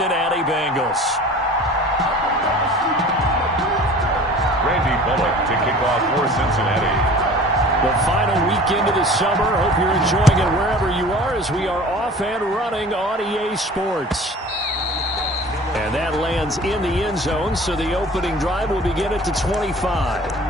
Cincinnati Bengals. Randy Bullock to kick off for Cincinnati. The final weekend of the summer. Hope you're enjoying it wherever you are as we are off and running on EA Sports. And that lands in the end zone, so the opening drive will begin at the 25.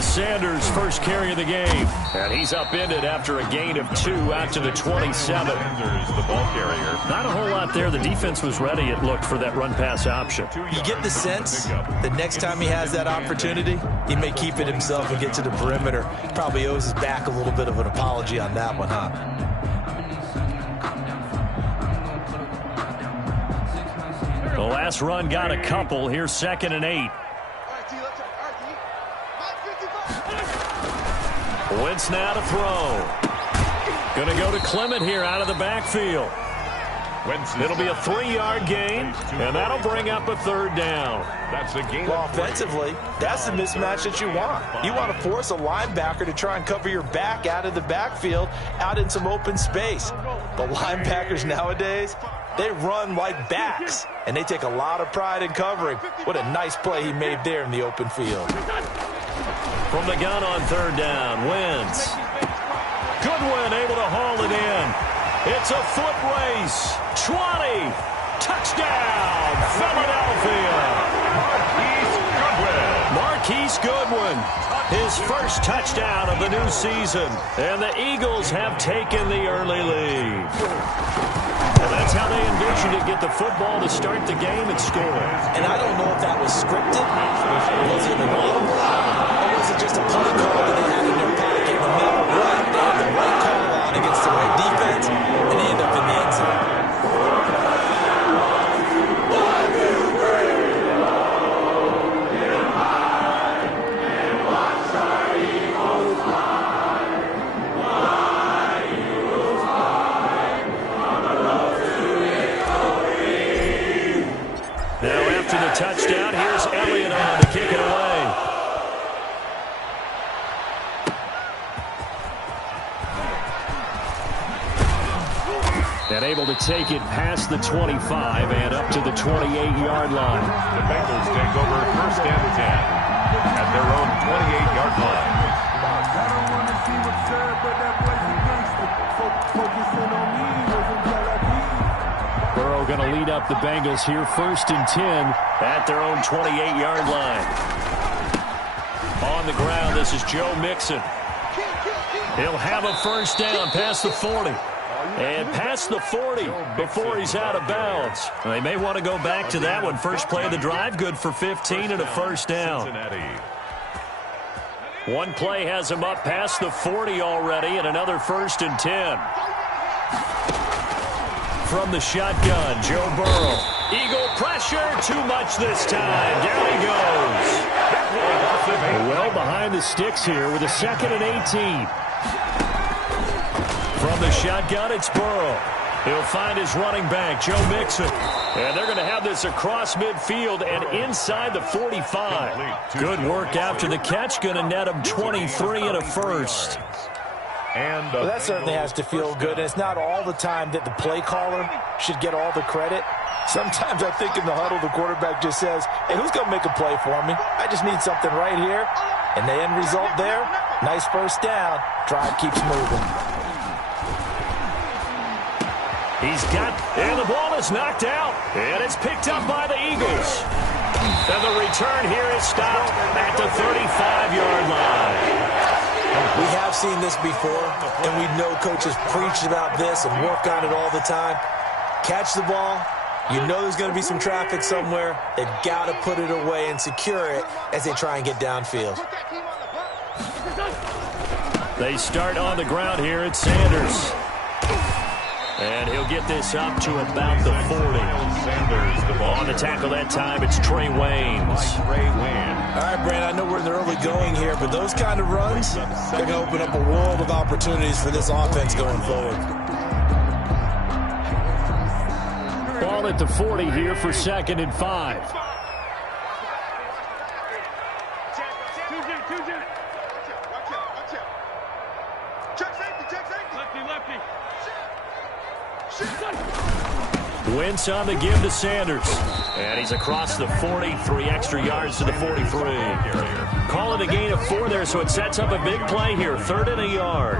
Sanders' first carry of the game. And he's upended after a gain of 2 out to the 27. Sanders, the ball carrier. Not a whole lot there. The defense was ready, it looked, for that run-pass option. You get the sense that next time he has that opportunity, he may keep it himself and get to the perimeter. Probably owes his back a little bit of an apology on that one, huh? The last run got a couple. Here's 2nd and 8. Wentz now to throw. Going to go to Clement here out of the backfield. It'll be a 3-yard gain, and that'll bring up a 3rd down. That's a gain. Well, offensively, that's the mismatch that you want. You want to force a linebacker to try and cover your back out of the backfield, out in some open space. The linebackers nowadays, they run like backs, and they take a lot of pride in covering. What a nice play he made there in the open field. From the gun on 3rd down, Wentz. Goodwin able to haul it in. It's a foot race. 20. Touchdown, Philadelphia. Marquise Goodwin. His first touchdown of the new season. And the Eagles have taken the early lead. And that's how they envisioned it, get the football to start the game and score. And I don't know if that was scripted. Was it an audible? Or was it just a play call that they had in their pocket? No matter what, they had the right call on against the right defense, and they end up in the end zone. Touchdown. Here's Elliott on to kick it away. And able to take it past the 25 and up to the 28-yard line. The Bengals take over 1st and 10 at their own 28-yard line. Burrow going to lead up the Bengals here 1st and 10 at their own 28-yard line. On the ground, this is Joe Mixon. He'll have a 1st down past the 40. And past the 40 before he's out of bounds. They may want to go back to that one. First play of the drive, good for 15 and a 1st down. One play has him up past the 40 already and another 1st and 10. From the shotgun, Joe Burrow. Eagle pressure, too much this time. Down he goes. Well behind the sticks here with a 2nd and 18. From the shotgun, it's Burrow. He'll find his running back, Joe Mixon. And they're going to have this across midfield and inside the 45. Good work after the catch. Going to net him 23 and a 1st. Well, that certainly has to feel good. And it's not all the time that the play caller should get all the credit. Sometimes I think in the huddle, the quarterback just says, hey, who's going to make a play for me? I just need something right here. And the end result there, nice 1st down. Drive keeps moving. He's got, and the ball is knocked out. And it's picked up by the Eagles. And the return here is stopped at the 35-yard line. We have seen this before, and we know coaches preach about this and work on it all the time. Catch the ball, You know there's going to be some traffic somewhere. They've got to put it away and secure it as they try and get downfield. They start on the ground here at Sanders. And he'll get this up to about the 40. Sanders, the ball On the tackle that time, it's Trey Waynes. All right, Brand, I know we're in the early going here, but those kind of runs, they're going to open up a world of opportunities for this offense going forward. Ball at the 40 here for 2nd and 5. Wentz on the give to Sanders. And he's across the 40, 3 extra yards to the 43. Call it a gain of 4 there, so it sets up a big play here. 3rd and a yard.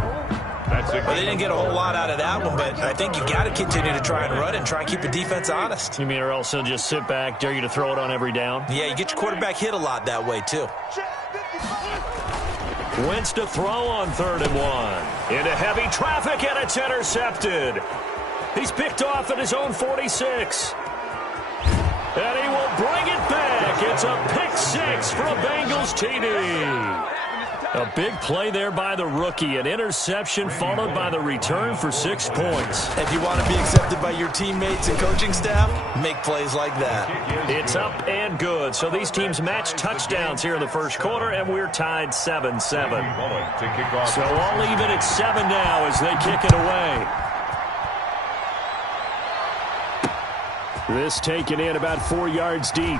Well, they didn't get a whole lot out of that one, but I think you got to continue to try and run and try and keep the defense honest. You mean or else they'll just sit back, dare you to throw it on every down? Yeah, you get your quarterback hit a lot that way, too. Wentz to throw on 3rd and 1. Into heavy traffic, and it's intercepted. He's picked off at his own 46. And he will bring it back. It's a pick 6 for a Bengals TD. A big play there by the rookie. An interception followed by the return for 6 points. If you want to be accepted by your teammates and coaching staff, make plays like that. It's up and good. So these teams match touchdowns here in the first quarter, and we're tied 7-7. So all even at 7 now as they kick it away. This taken in about 4 yards deep.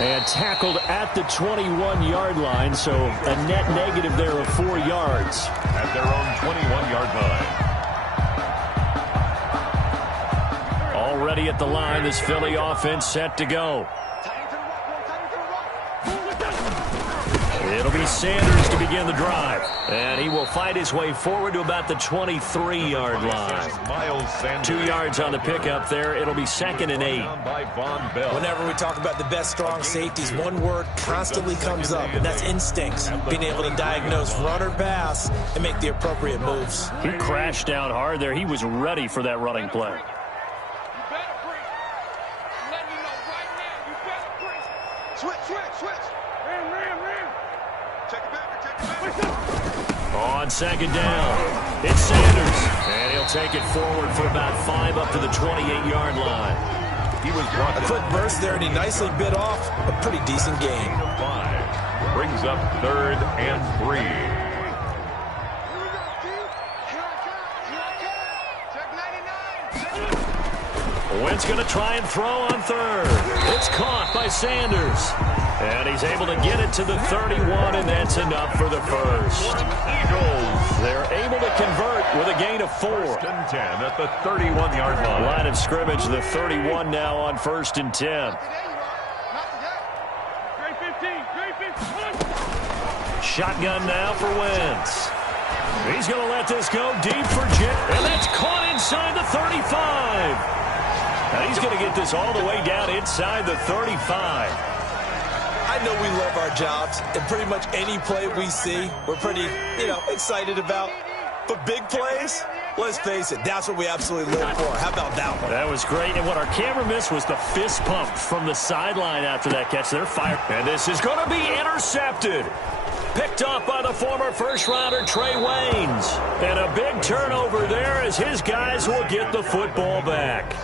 And tackled at the 21-yard line, so a net negative there of 4 yards. At their own 21-yard line. Already at the line, this Philly offense set to go. It'll be Sanders to begin the drive. And he will fight his way forward to about the 23-yard line. 2 yards on the pickup there. It'll be 2nd and 8. Whenever we talk about the best strong safeties, one word constantly comes up, and that's instincts. Being able to diagnose run or pass and make the appropriate moves. He crashed down hard there. He was ready for that running play. On 2nd down, it's Sanders, and he'll take it forward for about 5 up to the 28-yard line. He was brought a quick burst there, and he nicely bit off a pretty decent gain. 5 brings up 3rd and 3. Wentz going to try and throw on 3rd. It's caught by Sanders. And he's able to get it to the 31, and that's enough for the first. Eagles. They're able to convert with a gain of 4. 1st and 10 at the 31-yard line. Line of scrimmage, the 31 now on 1st and 10. Shotgun now for Wentz. He's going to let this go deep for Jim. And that's caught inside the 35. Now he's going to get this all the way down inside the 35. I know we love our jobs, and pretty much any play we see, we're pretty, excited about. But big plays, let's face it, that's what we absolutely live for. How about that one? That was great, and what our camera missed was the fist pump from the sideline after that catch. They're fired. And this is going to be intercepted. Picked off by the former first-rounder Trey Waynes. And a big turnover there as his guys will get the football back.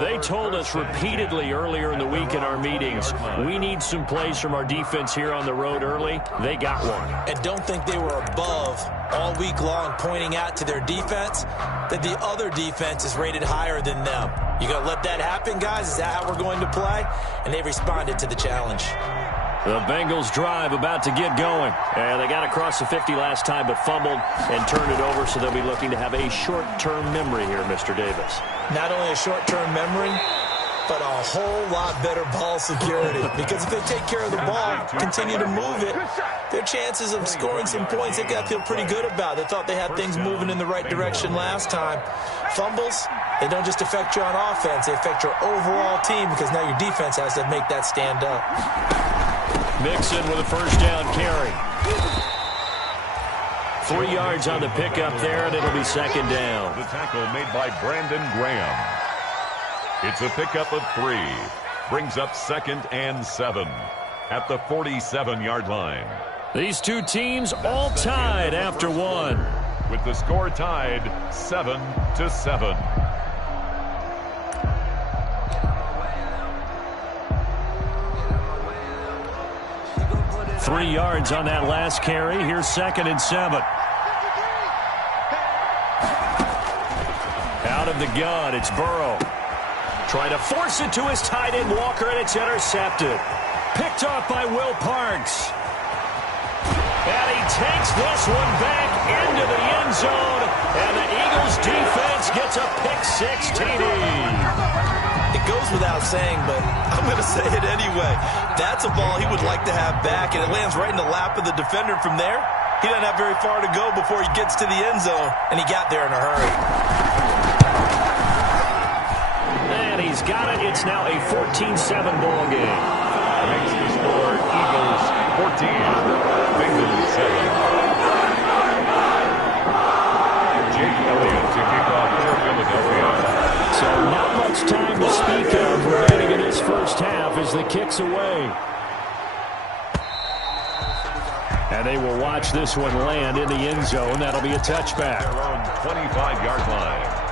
They told us repeatedly earlier in the week in our meetings, we need some plays from our defense here on the road early. They got one. And don't think they were above all week long pointing out to their defense that the other defense is rated higher than them. You going to let that happen, guys? Is that how we're going to play? And they responded to the challenge. The Bengals drive about to get going. And they got across the 50 last time but fumbled and turned it over, so they'll be looking to have a short-term memory here, Mr. Davis. Not only a short-term memory, but a whole lot better ball security. Because if they take care of the ball, continue to move it, their chances of scoring some points, they got to feel pretty good about. They thought they had things moving in the right direction last time. Fumbles, they don't just affect you on offense, they affect your overall team because now your defense has to make that stand up. Mixon with a first down carry. 3 yards on the pickup there, and it'll be second down. The tackle made by Brandon Graham. It's a pickup of 3. Brings up 2nd and 7 at the 47-yard line. These two teams all tied after 1. With the score tied 7-7. 3 yards on that last carry. Here's 2nd and 7. Out of the gun, it's Burrow. Trying to force it to his tight end, Walker, and it's intercepted. Picked off by Will Parks. And he takes this one back into the end zone. And the Eagles defense gets a pick-6 TD. It goes without saying, but I'm going to say it anyway. That's a ball he would like to have back, and it lands right in the lap of the defender from there. He doesn't have very far to go before he gets to the end zone, and he got there in a hurry. And he's got it. It's now a 14-7 ball game. Makes the score Eagles 14, Bengals 7. Jake Elliott to kick off for Philadelphia. So not much time to speak of remaining in this first half as the kick's away. And they will watch this one land in the end zone. That'll be a touchback. Their own 25-yard line.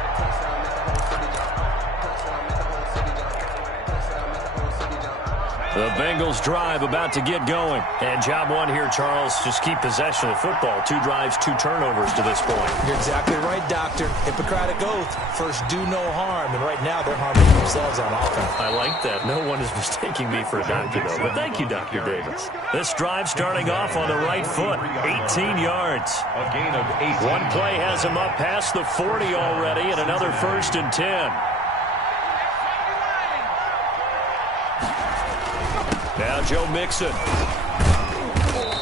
The Bengals drive about to get going. And job one here, Charles, just keep possession of the football. 2 drives, 2 turnovers to this point. You're exactly right, Doctor. Hippocratic oath. First, do no harm. And right now, they're harming themselves on offense. I like that. No one is mistaking me for a doctor, though. But thank you, Dr. Davis. This drive starting off on the right foot. 18 yards. A gain of 8. One play has him up past the 40 already, and another 1st and 10. Now Joe Mixon.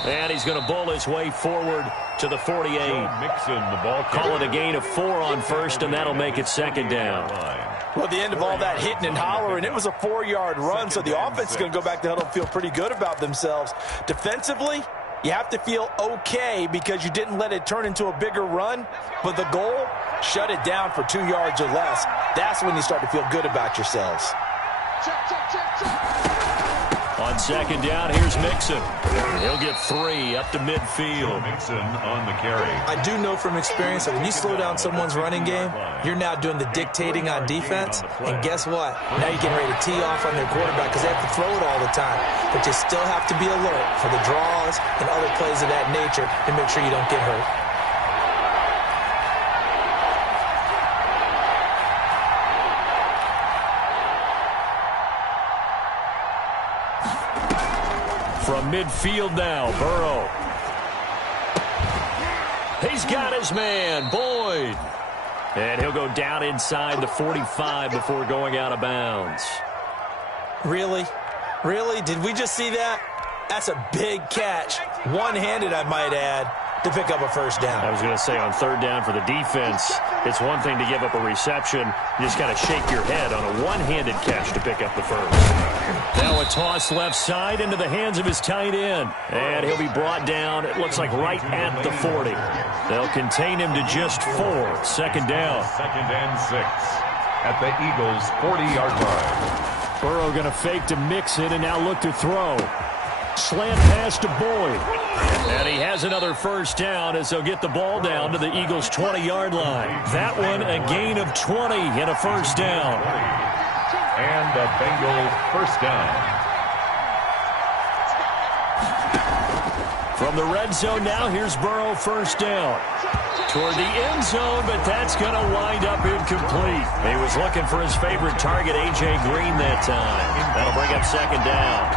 And he's going to bowl his way forward to the 48. Mixon, the ball Call it a gain of 4 on 1st, and that'll make it 2nd down. Well, at the end of all that hitting and hollering, it was a 4-yard run, so the offense is going to go back to huddle and feel pretty good about themselves. Defensively, you have to feel okay because you didn't let it turn into a bigger run, but the goal, shut it down for 2 yards or less. That's when you start to feel good about yourselves. On 2nd down, here's Mixon. He'll get 3 up to midfield. Mixon on the carry. I do know from experience that when you slow down someone's running game, you're now doing the dictating on defense. And guess what? Now you're getting ready to tee off on their quarterback because they have to throw it all the time. But you still have to be alert for the draws and other plays of that nature to make sure you don't get hurt. From midfield now, Burrow. He's got his man, Boyd. And he'll go down inside the 45 before going out of bounds. Really? Really? Did we just see that? That's a big catch. One-handed, I might add, to pick up a 1st down. I was going to say on 3rd down for the defense, it's one thing to give up a reception. You just got to shake your head on a one-handed catch to pick up the 1st. Now a toss left side into the hands of his tight end. And he'll be brought down, it looks like right at the 40. They'll contain him to just 4. 2nd down. 2nd and 6 at the Eagles' 40-yard line. Burrow going to fake to Mixon and now look to throw. Slant pass to Boyd. And he has another 1st down as they'll get the ball down to the Eagles' 20-yard line. That one a gain of 20 and a 1st down. And the Bengals 1st down. From the red zone now, here's Burrow 1st down. Toward the end zone, but that's going to wind up incomplete. He was looking for his favorite target, A.J. Green, that time. That'll bring up 2nd down.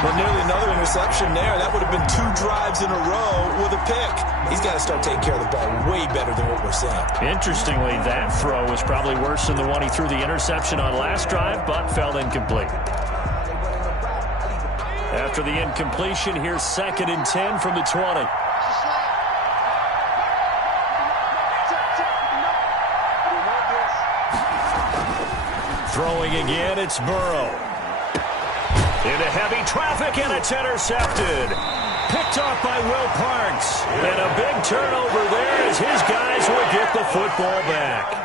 But nearly another interception there. That would have been 2 drives in a row with a pick. He's got to start taking care of the ball way better than what we're seeing. Interestingly, that throw was probably worse than the one he threw the interception on last drive, but fell incomplete. After the incompletion, here's 2nd and 10 from the 20. Throwing again, it's Burrow. Into heavy traffic, and it's intercepted. Picked off by Will Parks. And a big turnover there as his guys will get the football back.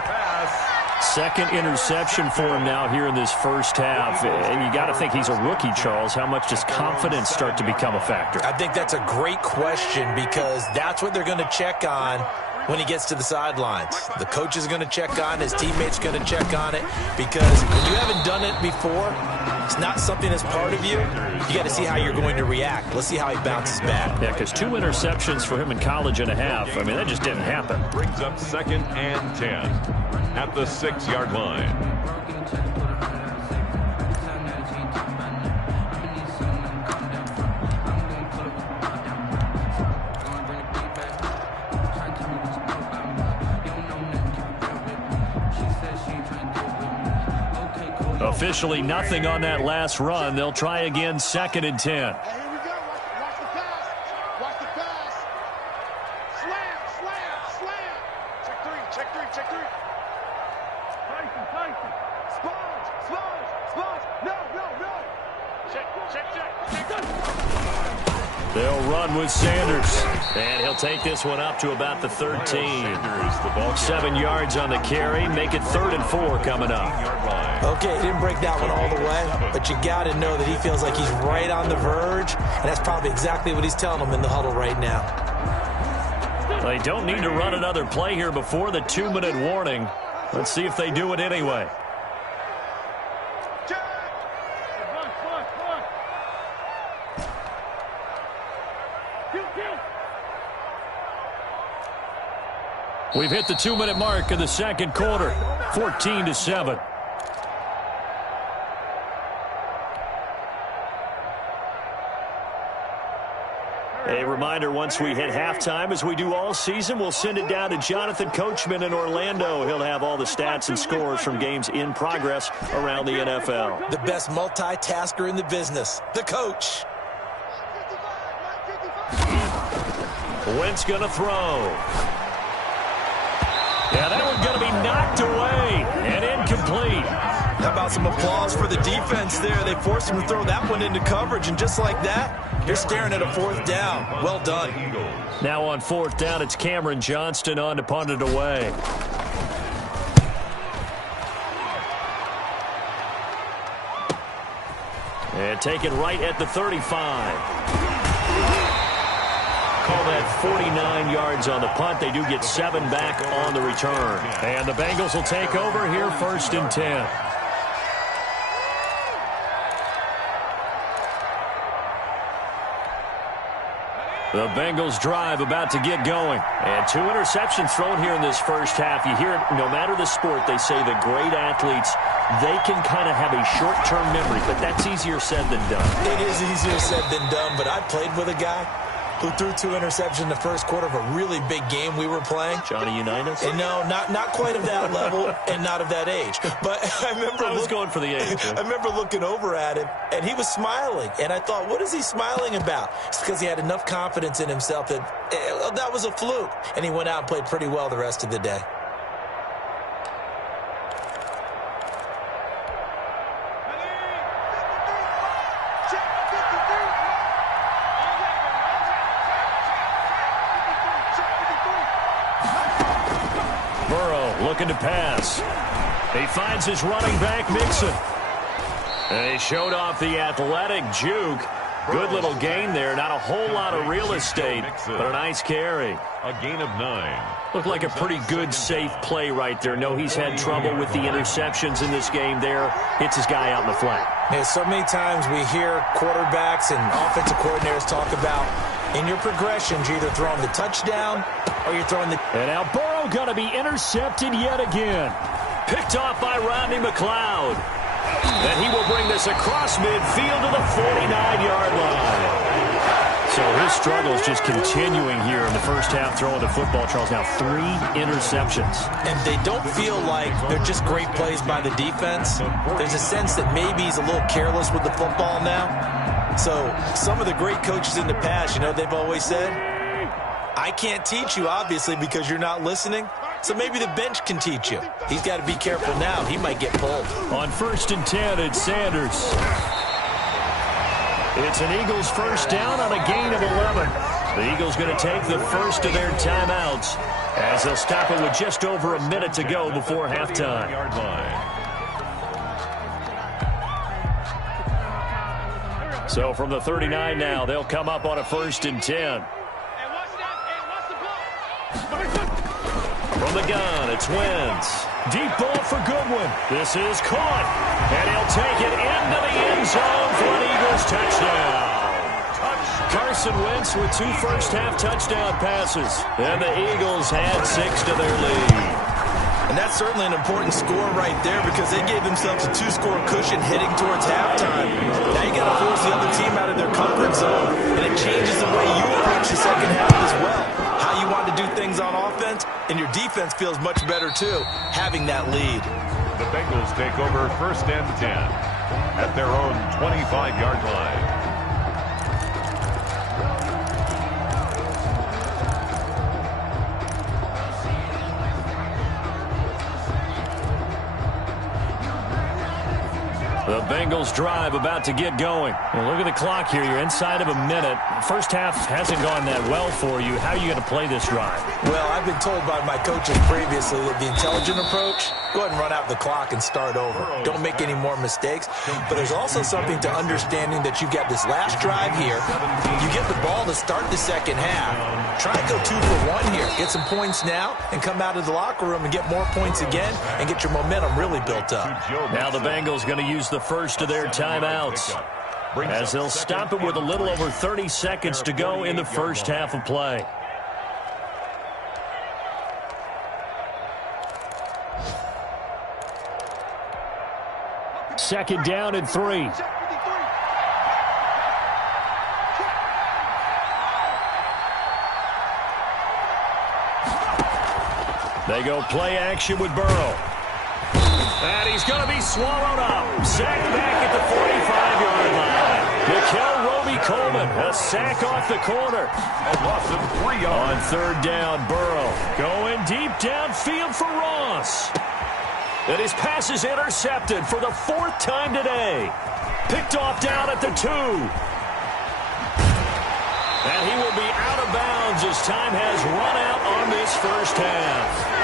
Second interception for him now here in this first half. And you got to think he's a rookie, Charles. How much does confidence start to become a factor? I think that's a great question because that's what they're going to check on when he gets to the sidelines. The coach is going to check on, his teammates going to check on it, because when you haven't done it before, it's not something that's part of you. You got to see how you're going to react. Let's see how he bounces back. Yeah, because 2 interceptions for him in college and a half. I mean, that just didn't happen. Brings up 2nd and 10 at the 6-yard line. Officially nothing on that last run. They'll try again 2nd and 10. Hey, here we go. Watch the pass. Watch the pass. Slam, slam, slam. Check three, check three, check three. Tyson. Sponge. No. Check. They'll run with Sanders. And he'll take this one up to about the 13. 7 yards on the carry. Make it 3rd and 4 coming up. Okay, he didn't break that one all the way, but you got to know that he feels like he's right on the verge, and that's probably exactly what he's telling them in the huddle right now. They don't need to run another play here before the 2-minute warning. Let's see if they do it anyway. We've hit the 2-minute mark of the second quarter, 14-7. A reminder, once we hit halftime, as we do all season, we'll send it down to Jonathan Coachman in Orlando. He'll have all the stats and scores from games in progress around the NFL. The best multitasker in the business, the coach. Wentz going to throw. Yeah, that one's going to be knocked away and incomplete. How about some applause for the defense there? They forced him to throw that one into coverage, and just like that, you're staring at a 4th down. Well done. Now on 4th down, it's Cameron Johnston on to punt it away. And taken right at the 35. Call that 49 yards on the punt. They do get 7 back on the return. And the Bengals will take over here 1st and 10. The Bengals drive about to get going. And 2 interceptions thrown here in this first half. You hear it, no matter the sport, they say the great athletes, they can kind of have a short-term memory, but that's easier said than done. It is easier said than done, but I played with a guy who threw 2 interceptions in the first quarter of a really big game we were playing. Johnny Unitas? And no, not quite of that level and not of that age. But I remember I was going for the age. I remember looking over at him, and he was smiling. And I thought, what is he smiling about? It's because he had enough confidence in himself that that was a fluke. And he went out and played pretty well the rest of the day. Looking to pass. He finds his running back, Mixon. And he showed off the athletic juke. Good little gain there. Not a whole lot of real estate, but a nice carry. A gain of 9. Looked like a pretty good, safe play right there. No, he's had trouble with the interceptions in this game there. Hits his guy out in the flat. Yeah, so many times we hear quarterbacks and offensive coordinators talk about in your progressions, you're either throwing the touchdown or you're throwing the... And now Burrow going to be intercepted yet again. Picked off by Rodney McLeod. And he will bring this across midfield to the 49-yard line. So his struggles just continuing here in the first half throwing the football. Charles, now 3 interceptions. And they don't feel like they're just great plays by the defense. There's a sense that maybe he's a little careless with the football now. So some of the great coaches in the past, you know, they've always said, I can't teach you, obviously, because you're not listening. So maybe the bench can teach you. He's got to be careful now. He might get pulled. On 1st and 10, it's Sanders. It's an Eagles first down on a gain of 11. The Eagles going to take the first of their timeouts as they'll stop it with just over a minute to go before halftime. So from the 39 now, they'll come up on a 1st and 10. From the gun, it's Wentz. Deep ball for Goodwin. This is caught. And he'll take it into the end zone for an Eagles touchdown. Carson Wentz with 2 first-half touchdown passes. And the Eagles had 6 to their lead. And that's certainly an important score right there because they gave themselves a 2-score cushion heading towards halftime. Now you got to force the other team out of their comfort zone, and it changes the way you approach the second half as well. How you want to do things on offense, and your defense feels much better too, having that lead. The Bengals take over 1st and 10 at their own 25-yard line. The Bengals drive about to get going. Well, look at the clock here. You're inside of a minute. First half hasn't gone that well for you. How are you going to play this drive? Well, I've been told by my coaches previously that the intelligent approach, go ahead and run out the clock and start over. Don't make any more mistakes. But there's also something to understanding that you got this last drive here. You get the ball to start the second half. Try and go 2 for 1 here. Get some points now and come out of the locker room and get more points again and get your momentum really built up. Now the Bengals going to use the first of their timeouts as they'll stop it with a little over 30 seconds to go in the first half of play. Second down and 3. They go play action with Burrow. And he's going to be swallowed up. Sacked back at the 45-yard line. Mikel Roby-Coleman, a sack off the corner. A loss of 3 yards. On 3rd down, Burrow going deep downfield for Ross. And his pass is intercepted for the 4th time today. Picked off down at the 2. And he will be out of bounds as time has run out on this first half.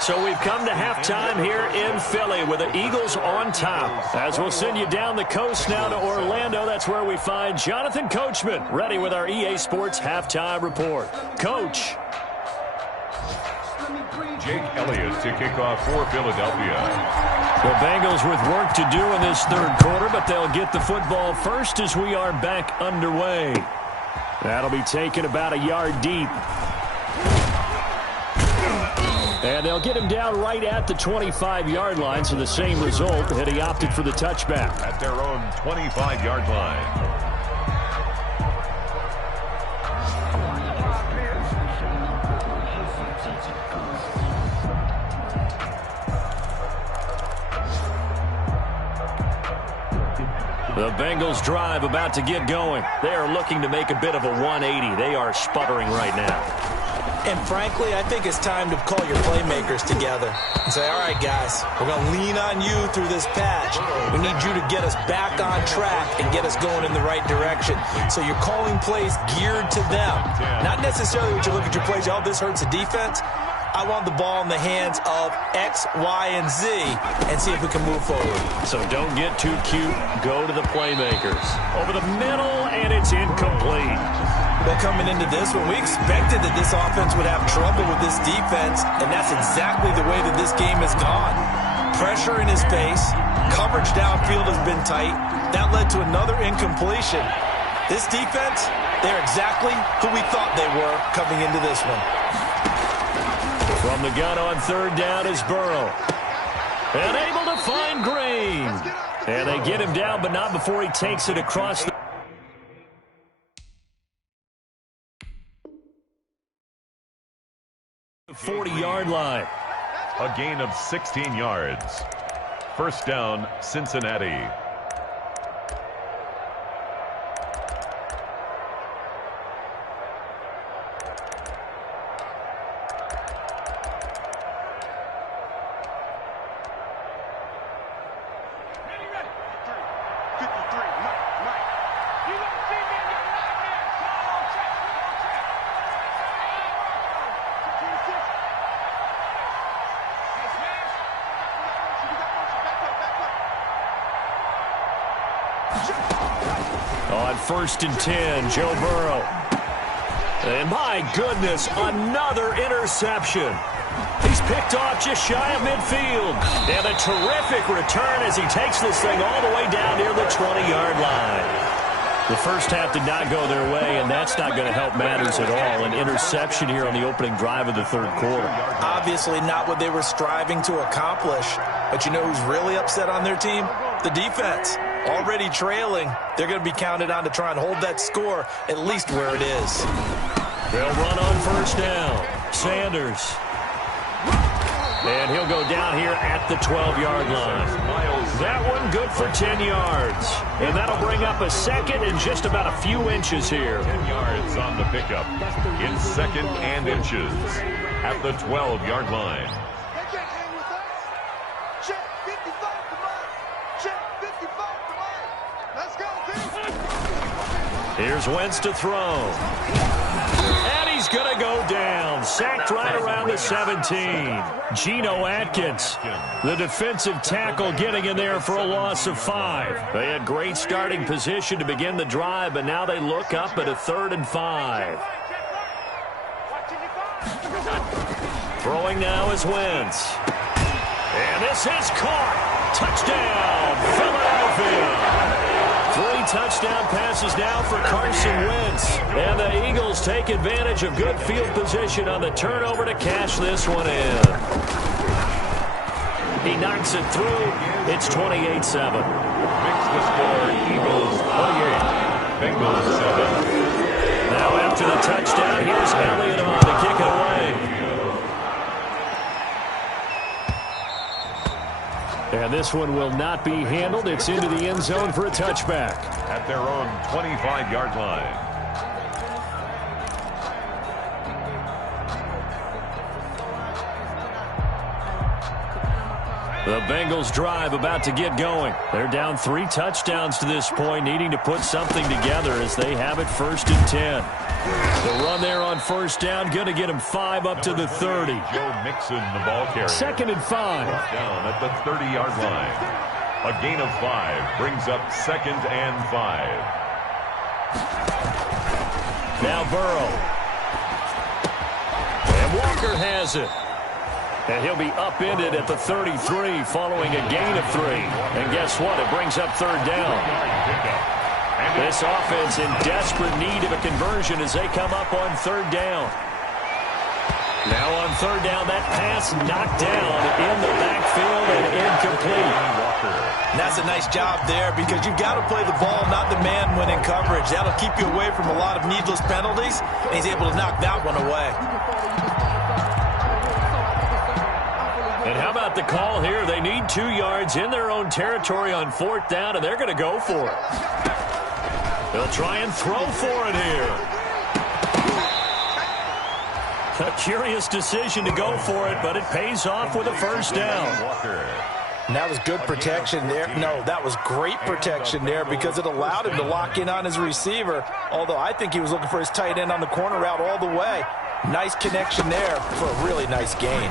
So we've come to halftime here in Philly with the Eagles on top. As we'll send you down the coast now to Orlando, that's where we find Jonathan Coachman ready with our EA Sports halftime report. Coach. Jake Elliott to kick off for Philadelphia. The Bengals with work to do in this 3rd quarter, but they'll get the football first as we are back underway. That'll be taken about a yard deep. And they'll get him down right at the 25-yard line, so the same result, and he opted for the touchback. At their own 25-yard line. The Bengals drive about to get going. They are looking to make a bit of a 180. They are sputtering right now. And frankly, I think it's time to call your playmakers together and say, all right, guys, we're going to lean on you through this patch. We need you to get us back on track and get us going in the right direction. So you're calling plays geared to them. Not necessarily when you look at your plays, oh, this hurts the defense. I want the ball in the hands of X, Y, and Z and see if we can move forward. So don't get too cute. Go to the playmakers. Over the middle, and it's incomplete. Well, coming into this one, we expected that this offense would have trouble with this defense, and that's exactly the way that this game has gone. Pressure in his face, coverage downfield has been tight. That led to another incompletion. This defense, they're exactly who we thought they were coming into this one. From the gun on 3rd down is Burrow. And able to find Green. And they get him down, but not before he takes it across the 40-yard line. A gain of 16 yards. First down, Cincinnati. On 1st and 10, Joe Burrow. And my goodness, another interception. He's picked off just shy of midfield. And a terrific return as he takes this thing all the way down near the 20-yard line. The first half did not go their way, and that's not going to help matters at all. An interception here on the opening drive of the third quarter. Obviously not what they were striving to accomplish. But you know who's really upset on their team? The defense. Already trailing. They're going to be counted on to try and hold that score at least where it is. They'll run on 1st down. Sanders. And he'll go down here at the 12-yard line. That one good for 10 yards. And that'll bring up a second and just about a few inches here. 10 yards on the pickup. In 2nd and inches at the 12-yard line. They can't hang with us. Check 55 to mine. Check 55 to mine. Let's go, team. Here's Wentz to throw. And he's going to go down. Sacked right around the 17. Geno Atkins, the defensive tackle, getting in there for a loss of 5. They had great starting position to begin the drive, but now they look up at a 3rd and 5. Throwing now is Wentz. And this is caught. Touchdown, Philadelphia. 3 touchdown passes now for Carson Wentz. And the Eagles take advantage of good field position on the turnover to cash this one in. He knocks it through. It's 28-7. Makes the score Eagles 28, Bengals 7. Now after the touchdown, here's Elliott on to kick it away. And this one will not be handled. It's into the end zone for a touchback. At their own 25-yard line. The Bengals drive about to get going. They're down 3 touchdowns to this point, needing to put something together as they have it 1st and 10. The run there on 1st down, going to get him 5 up to the 30. Joe Mixon, the ball carrier. 2nd and 5. Down at the 30-yard line. A gain of 5 brings up 2nd and 5. Now Burrow. And Walker has it. And he'll be upended at the 33 following a gain of 3. And guess what? It brings up 3rd down. This offense in desperate need of a conversion as they come up on 3rd down. Now on 3rd down, that pass knocked down in the backfield and incomplete. And that's a nice job there because you've got to play the ball, not the man when in coverage. That'll keep you away from a lot of needless penalties, and he's able to knock that one away. And how about the call here? They need 2 yards in their own territory on 4th down, and they're going to go for it. They'll try and throw for it here. A curious decision to go for it, but it pays off with a 1st down. And that was good protection there. No, that was great protection there because it allowed him to lock in on his receiver, although I think he was looking for his tight end on the corner route all the way. Nice connection there for a really nice gain.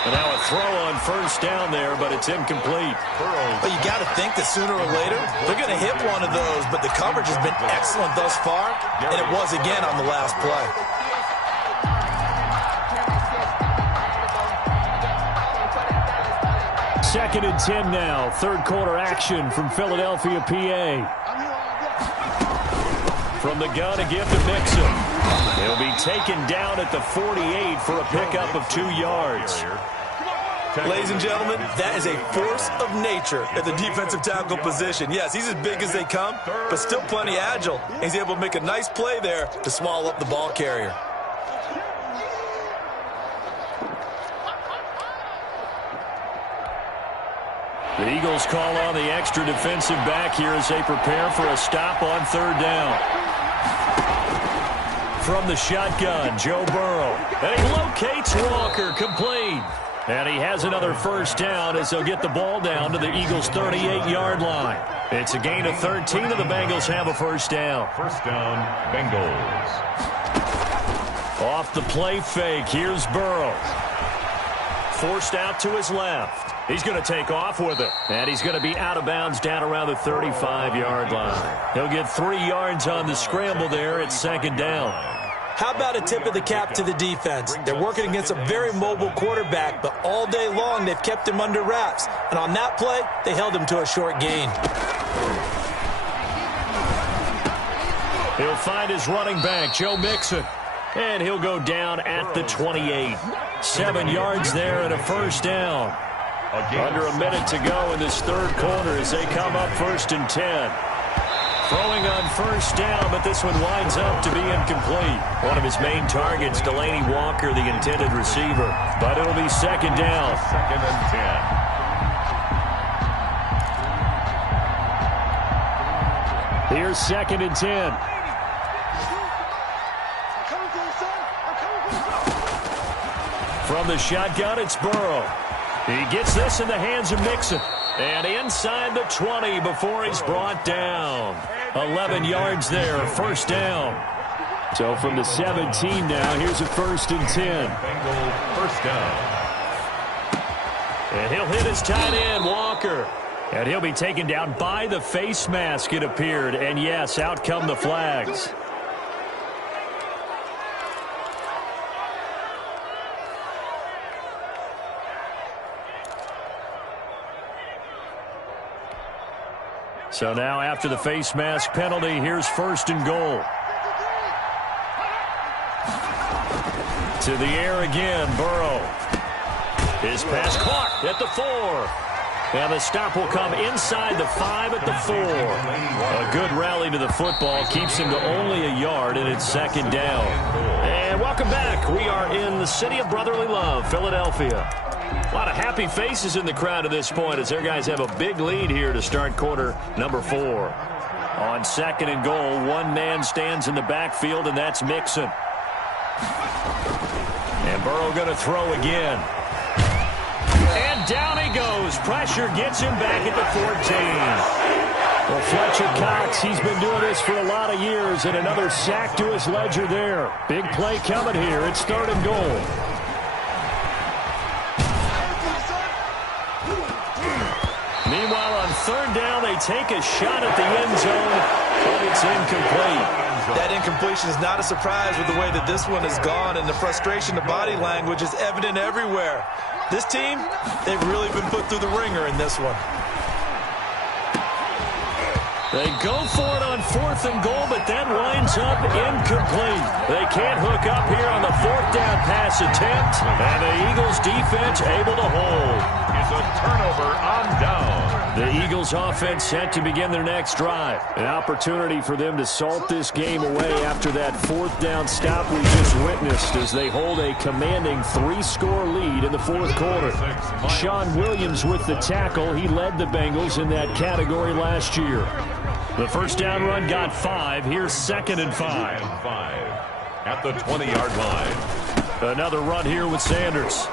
And now a throw on 1st down there, but it's incomplete. But you got to think that sooner or later, they're going to hit one of those, but the coverage has been excellent thus far, and it was again on the last play. Second and 10 now. 3rd quarter action from Philadelphia, PA. From the gun, a give to Mixon. He'll be taken down at the 48 for a pickup of 2 yards. Ladies and gentlemen, that is a force of nature at the defensive tackle position. Yes, he's as big as they come, but still plenty agile. He's able to make a nice play there to swallow up the ball carrier. The Eagles call on the extra defensive back here as they prepare for a stop on 3rd down. From the shotgun, Joe Burrow. And he locates Walker, complete. And he has another first down as they'll get the ball down to the Eagles' 38-yard line. It's a gain of 13, and the Bengals have a first down. First down, Bengals. Off the play fake, here's Burrow. Forced out to his left. He's going to take off with it. And he's going to be out of bounds down around the 35-yard line. He'll get 3 yards on the scramble there at second down. How about a tip of the cap to the defense? They're working against a very mobile quarterback, but all day long they've kept him under wraps. And on that play, they held him to a short gain. He'll find his running back, Joe Mixon. And he'll go down at the 28. 7 yards there and a first down. Under a minute to go in this third quarter as they come up 1st and 10. Throwing on first down, but this one winds up to be incomplete. One of his main targets, Delaney Walker, the intended receiver. But it'll be second down. 2nd and 10. Here's 2nd and 10. From the shotgun, it's Burrow. He gets this in the hands of Mixon. And inside the 20 before he's brought down. 11 yards there, first down. So from the 17 now, here's a 1st and 10. Bengal first down. And he'll hit his tight end, Walker. And he'll be taken down by the face mask, it appeared. And yes, out come the flags. So now after the face mask penalty, here's 1st and goal. To the air again, Burrow. His pass caught at the 4. And the stop will come inside the 5 at the 4. A good rally to the football keeps him to only a yard, and it's second down. And welcome back. We are in the city of brotherly love, Philadelphia. A lot of happy faces in the crowd at this point as their guys have a big lead here to start quarter number 4. On 2nd and goal, one man stands in the backfield, and that's Mixon. And Burrow going to throw again. And down he goes. Pressure gets him back at the 14. Well, Fletcher Cox, he's been doing this for a lot of years, and another sack to his ledger there. Big play coming here. It's 3rd and goal. Meanwhile, on 3rd down, they take a shot at the end zone, but it's incomplete. That incompletion is not a surprise with the way that this one has gone, and the frustration, the body language is evident everywhere. This team, they've really been put through the ringer in this one. They go for it on 4th and goal, but that winds up incomplete. They can't hook up here on the 4th down pass attempt, and the Eagles defense able to hold. It's a turnover on down. The Eagles offense set to begin their next drive. An opportunity for them to salt this game away after that 4th down stop we just witnessed as they hold a commanding 3-score lead in the 4th quarter. Sean Williams with the tackle. He led the Bengals in that category last year. The first down run got 5. Here's 2nd and 5. At the 20-yard line. Another run here with Sanders.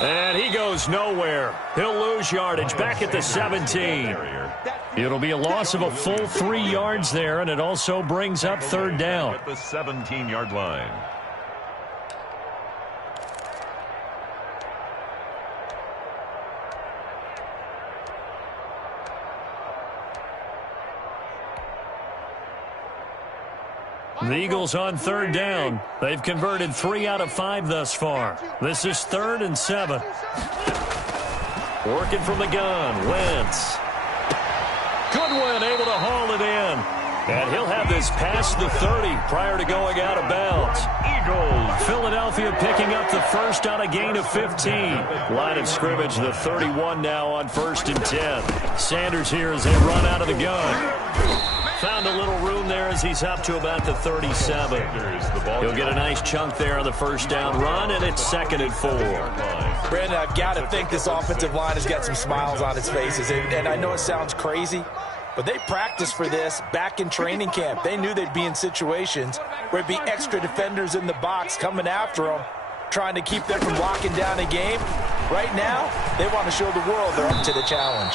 And he goes nowhere. He'll lose yardage back at the 17. It'll be a loss of a full 3 yards there, and it also brings up 3rd down. At the 17-yard line. The Eagles on 3rd down. They've converted 3 out of 5 thus far. This is 3rd and 7. Working from the gun, Wentz. Goodwin able to haul it in. And he'll have this past the 30 prior to going out of bounds. Eagles. Philadelphia picking up the first on a gain of 15. Line of scrimmage, the 31 now on 1st and 10. Sanders here as they run out of the gun. Found a little room there as he's up to about the 37. He'll get a nice chunk there on the first down run, and it's 2nd and 4. Brandon, I've got to think this offensive line has got some smiles on its faces. And I know it sounds crazy, but they practiced for this back in training camp. They knew they'd be in situations where it'd be extra defenders in the box coming after them, trying to keep them from locking down a game. Right now, they want to show the world they're up to the challenge.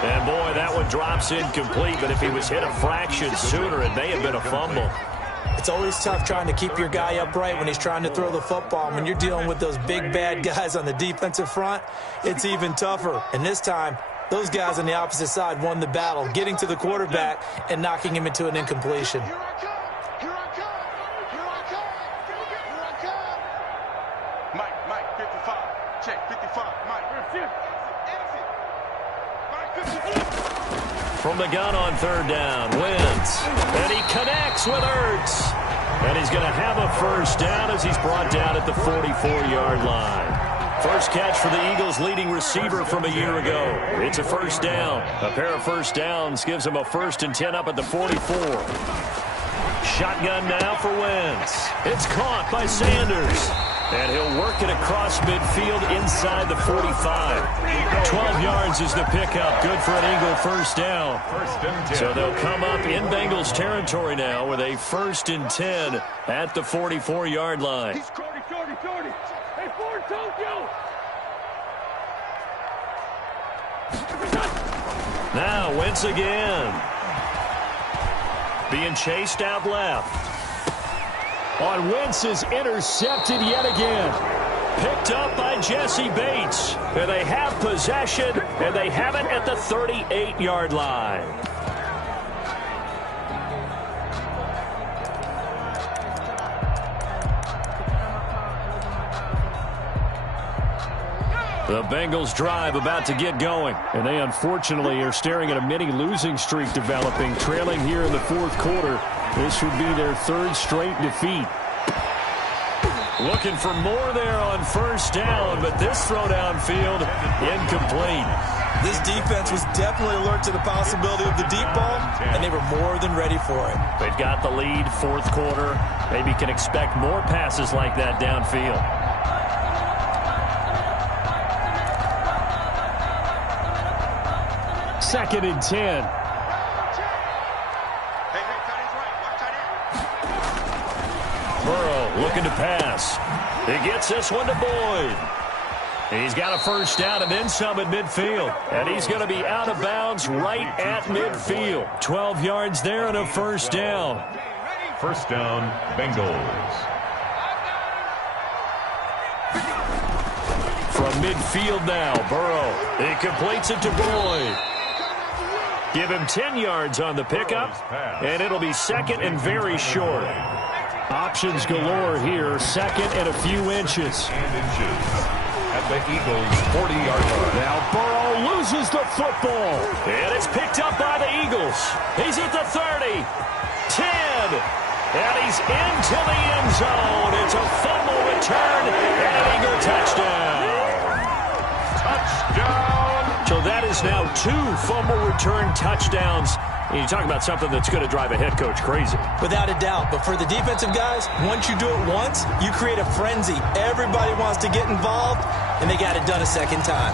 And, boy, that one drops incomplete, but if he was hit a fraction sooner, it may have been a fumble. It's always tough trying to keep your guy upright when he's trying to throw the football. When you're dealing with those big, bad guys on the defensive front, it's even tougher. And this time, those guys on the opposite side won the battle, getting to the quarterback and knocking him into an incompletion. Here I come. Here I come. Here I come. Here I come. Mike, 55. Check, 55. Mike. From the gun on third down, Wentz. And he connects with Ertz. And he's going to have a first down as he's brought down at the 44-yard line. First catch for the Eagles' leading receiver from a year ago. It's a first down. A pair of first downs gives him a 1st and 10 up at the 44. Shotgun now for Wentz. It's caught by Sanders. And he'll work it across midfield inside the 45. 12 yards is the pickup. Good for an Eagle first down. So they'll come up in Bengals territory now with a 1st and 10 at the 44-yard line. He's 40. Hey, Ford, Tokyo. Now Wentz again. Being chased out left. On Wentz is intercepted yet again. Picked up by Jesse Bates. And they have possession, and they have it at the 38-yard line. The Bengals drive about to get going. And they unfortunately are staring at a mini losing streak developing, trailing here in the 4th quarter. This would be their 3rd straight defeat. Looking for more there on first down, but this throw downfield incomplete. This defense was definitely alert to the possibility of the deep ball, and they were more than ready for it. They've got the lead, 4th quarter. Maybe can expect more passes like that downfield. Second and 10. Burrow looking to pass. He gets this one to Boyd. He's got a first down and then some at midfield. And he's going to be out of bounds right at midfield. 12 yards there and a first down. First down, Bengals. From midfield now, Burrow. He completes it to Boyd. Give him 10 yards on the pickup, and it'll be second and very short. Options galore here, second and a few inches. At the Eagles' 40-yard line. Now Burrow loses the football. And it's picked up by the Eagles. He's at the 30, 10, and he's into the end zone. It's a fumble return and an Eagle touchdown. Touchdown! So that is now 2 fumble return touchdowns. And you talk about something that's going to drive a head coach crazy. Without a doubt. But for the defensive guys, once you do it once, you create a frenzy. Everybody wants to get involved, and they got it done a second time.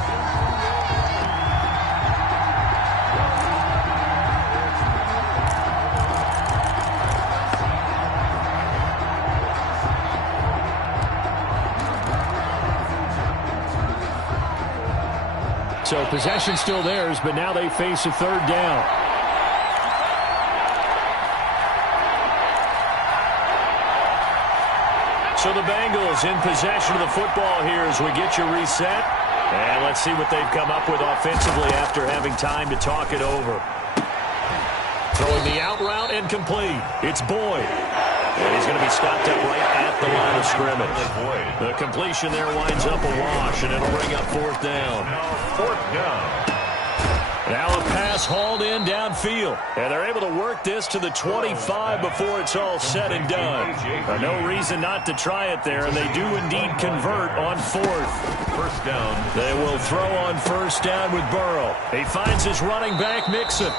So possession still theirs, but now they face a 3rd down. So the Bengals in possession of the football here as we get you reset. And let's see what they've come up with offensively after having time to talk it over. Throwing the out route incomplete. It's Boyd. And he's going to be stopped up right at the line of scrimmage. The completion there winds up a wash, and it'll bring up 4th down. 4th down. Now a pass hauled in downfield. And they're able to work this to the 25 before it's all said and done. No reason not to try it there, and they do indeed convert on 4th. First down. They will throw on first down with Burrow. He finds his running back, Mixon.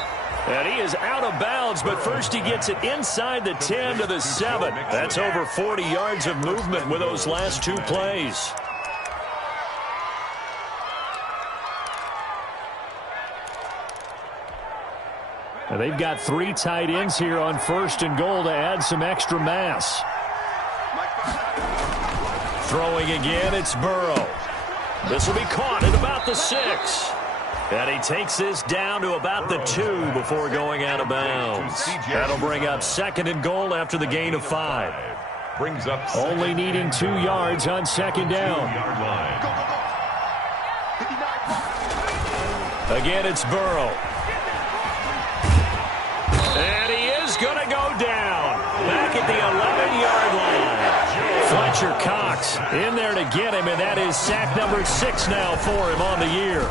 And he is out of bounds, but first he gets it inside the 10 to the 7. That's over 40 yards of movement with those last 2 plays. And they've got 3 tight ends here on 1st and goal to add some extra mass. Throwing again, it's Burrow. This will be caught at about the 6. And he takes this down to about the 2 before going out of bounds. That'll bring up 2nd and goal after the gain of 5. Brings up only needing 2 yards on 2nd down. Again, it's Burrow. And he is going to go down. Back at the 11-yard line. Fletcher Cox in there to get him, and that is sack number 6 now for him on the year.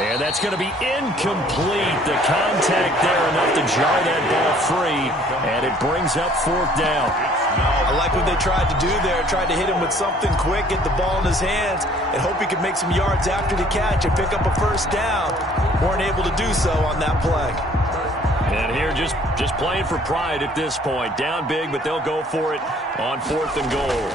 And that's going to be incomplete. The contact there enough to jar that ball free, and it brings up 4th down. I like what they tried to do there. Tried to hit him with something quick, get the ball in his hands, and hope he could make some yards after the catch and pick up a 1st down. Weren't able to do so on that play. And here just playing for pride at this point. Down big, but they'll go for it on 4th and goal.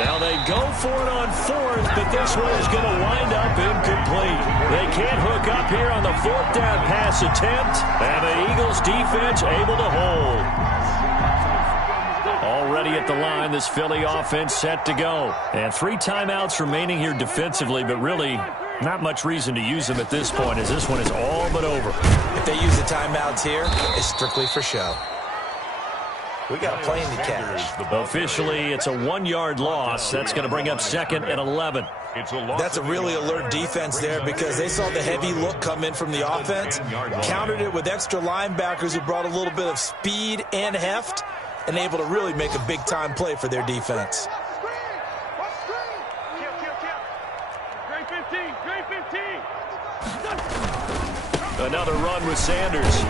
Now they go for it on 4th, but this one is going to wind up incomplete. They can't hook up here on the 4th down pass attempt, and the Eagles defense able to hold. Already at the line, this Philly offense set to go. And 3 timeouts remaining here defensively, but really not much reason to use them at this point, as this one is all but over. If they use the timeouts here, it's strictly for show. We got a plane to catch. Officially, it's a 1-yard loss. That's going to bring up 2nd and 11. That's a really alert defense there because they saw the heavy look come in from the offense, countered it with extra linebackers who brought a little bit of speed and heft, and able to really make a big-time play for their defense. Another run with Sanders.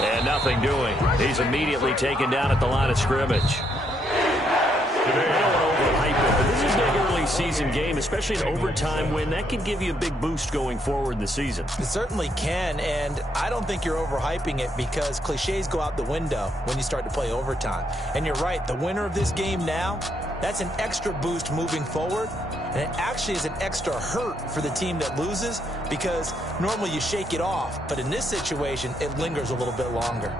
And nothing doing. He's immediately taken down at the line of scrimmage. I don't want to overhype it, but this is an early season game, especially an overtime win. That can give you a big boost going forward in the season. It certainly can, and I don't think you're overhyping it because cliches go out the window when you start to play overtime. And you're right, the winner of this game now, that's an extra boost moving forward, and it actually is an extra hurt for the team that loses because normally you shake it off, but in this situation, it lingers a little bit longer.